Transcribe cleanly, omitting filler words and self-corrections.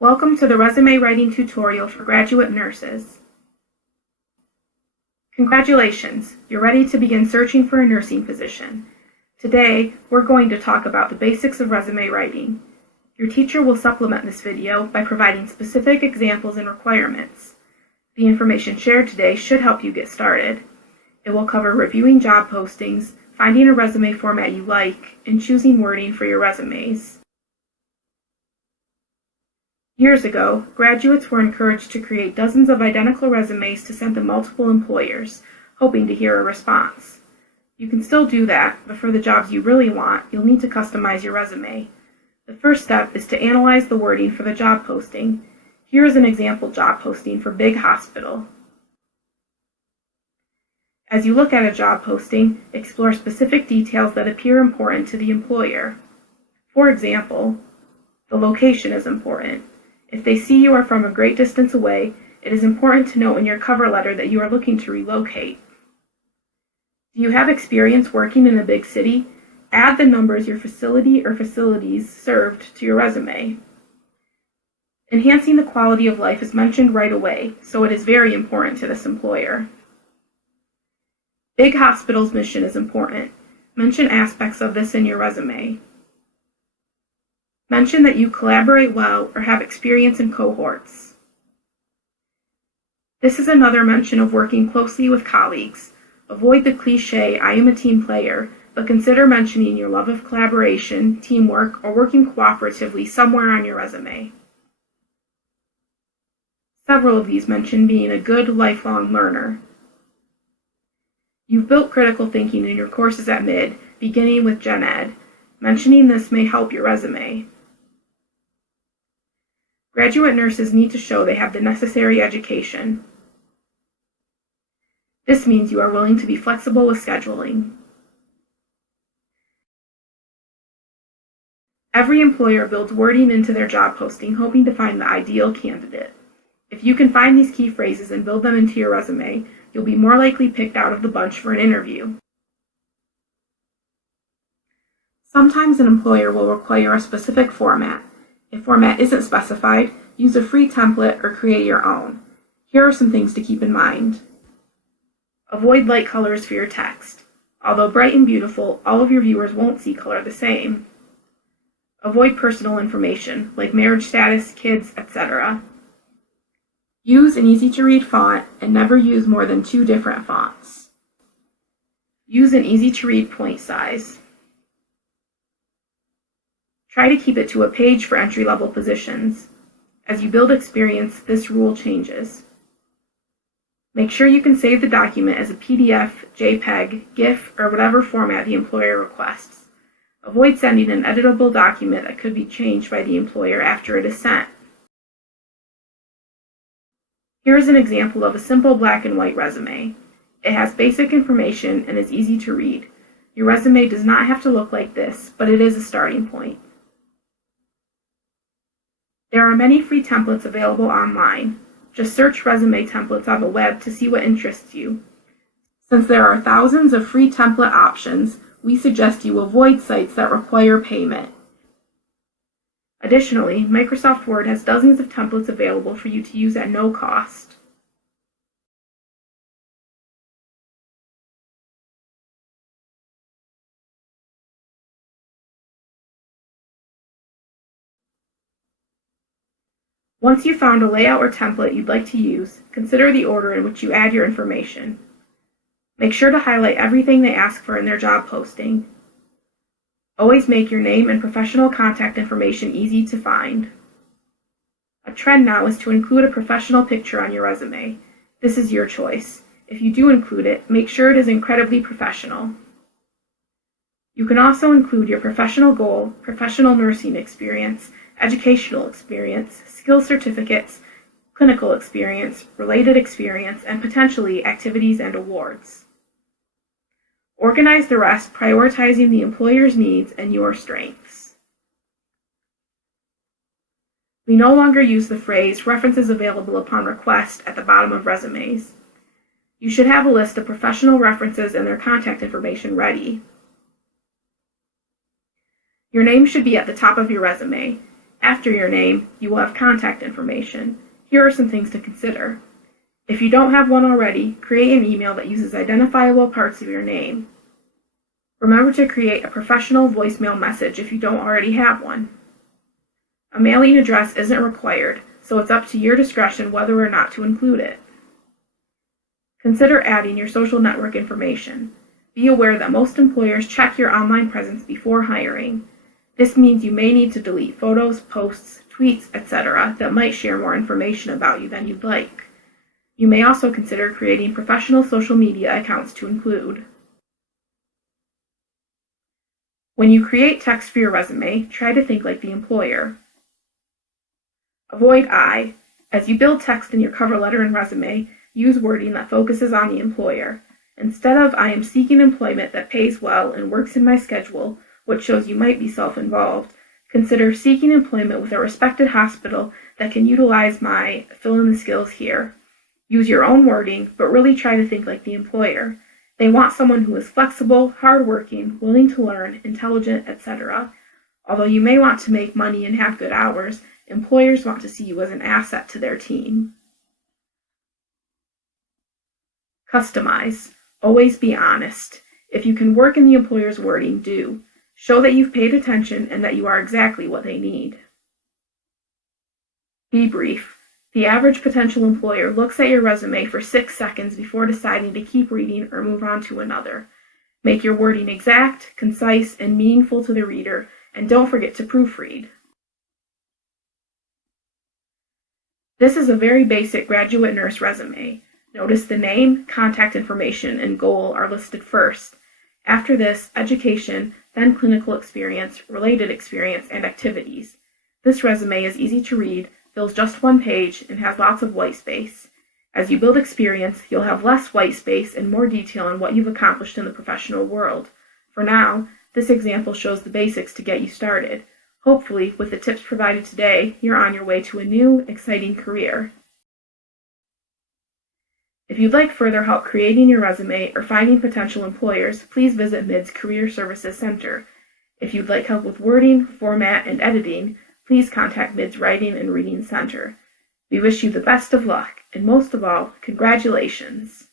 Welcome to the resume writing tutorial for graduate nurses. Congratulations, you're ready to begin searching for a nursing position. Today, we're going to talk about the basics of resume writing. Your teacher will supplement this video by providing specific examples and requirements. The information shared today should help you get started. It will cover reviewing job postings, finding a resume format you like, and choosing wording for your resumes. Years ago, graduates were encouraged to create dozens of identical resumes to send to multiple employers, hoping to hear a response. You can still do that, but for the jobs you really want, you'll need to customize your resume. The first step is to analyze the wording for the job posting. Here is an example job posting for Big Hospital. As you look at a job posting, explore specific details that appear important to the employer. For example, the location is important. If they see you are from a great distance away, it is important to note in your cover letter that you are looking to relocate. Do you have experience working in a big city? Add the numbers your facility or facilities served to your resume. Enhancing the quality of life is mentioned right away, so it is very important to this employer. Big Hospital's mission is important. Mention aspects of this in your resume. Mention that you collaborate well or have experience in cohorts. This is another mention of working closely with colleagues. Avoid the cliché, "I am a team player," but consider mentioning your love of collaboration, teamwork, or working cooperatively somewhere on your resume. Several of these mention being a good lifelong learner. You've built critical thinking in your courses at Mid, beginning with Gen Ed. Mentioning this may help your resume. Graduate nurses need to show they have the necessary education. This means you are willing to be flexible with scheduling. Every employer builds wording into their job posting, hoping to find the ideal candidate. If you can find these key phrases and build them into your resume, you'll be more likely picked out of the bunch for an interview. Sometimes an employer will require a specific format. If format isn't specified, use a free template or create your own. Here are some things to keep in mind. Avoid light colors for your text. Although bright and beautiful, all of your viewers won't see color the same. Avoid personal information, like marriage status, kids, etc. Use an easy-to-read font and never use more than 2 different fonts. Use an easy-to-read point size. Try to keep it to a page for entry-level positions. As you build experience, this rule changes. Make sure you can save the document as a PDF, JPEG, GIF, or whatever format the employer requests. Avoid sending an editable document that could be changed by the employer after it is sent. Here is an example of a simple black and white resume. It has basic information and is easy to read. Your resume does not have to look like this, but it is a starting point. There are many free templates available online. Just search resume templates on the web to see what interests you. Since there are thousands of free template options, we suggest you avoid sites that require payment. Additionally, Microsoft Word has dozens of templates available for you to use at no cost. Once you've found a layout or template you'd like to use, consider the order in which you add your information. Make sure to highlight everything they ask for in their job posting. Always make your name and professional contact information easy to find. A trend now is to include a professional picture on your resume. This is your choice. If you do include it, make sure it is incredibly professional. You can also include your professional goal, professional nursing experience, educational experience, skill certificates, clinical experience, related experience, and potentially activities and awards. Organize the rest, prioritizing the employer's needs and your strengths. We no longer use the phrase "references available upon request" at the bottom of resumes. You should have a list of professional references and their contact information ready. Your name should be at the top of your resume. After your name, you will have contact information. Here are some things to consider. If you don't have one already, create an email that uses identifiable parts of your name. Remember to create a professional voicemail message if you don't already have one. A mailing address isn't required, so it's up to your discretion whether or not to include it. Consider adding your social network information. Be aware that most employers check your online presence before hiring. This means you may need to delete photos, posts, tweets, etc. that might share more information about you than you'd like. You may also consider creating professional social media accounts to include. When you create text for your resume, try to think like the employer. Avoid I. As you build text in your cover letter and resume, use wording that focuses on the employer. Instead of I am seeking employment that pays well and works in my schedule, which shows you might be self-involved, consider seeking employment with a respected hospital that can utilize my fill in the skills here. Use your own wording, but really try to think like the employer. They want someone who is flexible, hardworking, willing to learn, intelligent, etc. Although you may want to make money and have good hours, employers want to see you as an asset to their team. Customize. Always be honest. If you can work in the employer's wording, do. Show that you've paid attention and that you are exactly what they need. Be brief. The average potential employer looks at your resume for 6 seconds before deciding to keep reading or move on to another. Make your wording exact, concise, and meaningful to the reader, and don't forget to proofread. This is a very basic graduate nurse resume. Notice the name, contact information, and goal are listed first. After this, education, then clinical experience, related experience, and activities. This resume is easy to read, fills just one page, and has lots of white space. As you build experience, you'll have less white space and more detail on what you've accomplished in the professional world. For now, this example shows the basics to get you started. Hopefully, with the tips provided today, you're on your way to a new, exciting career. If you'd like further help creating your resume or finding potential employers, please visit MIDS Career Services Center. If you'd like help with wording, format, and editing, please contact MIDS Writing and Reading Center. We wish you the best of luck, and most of all, congratulations!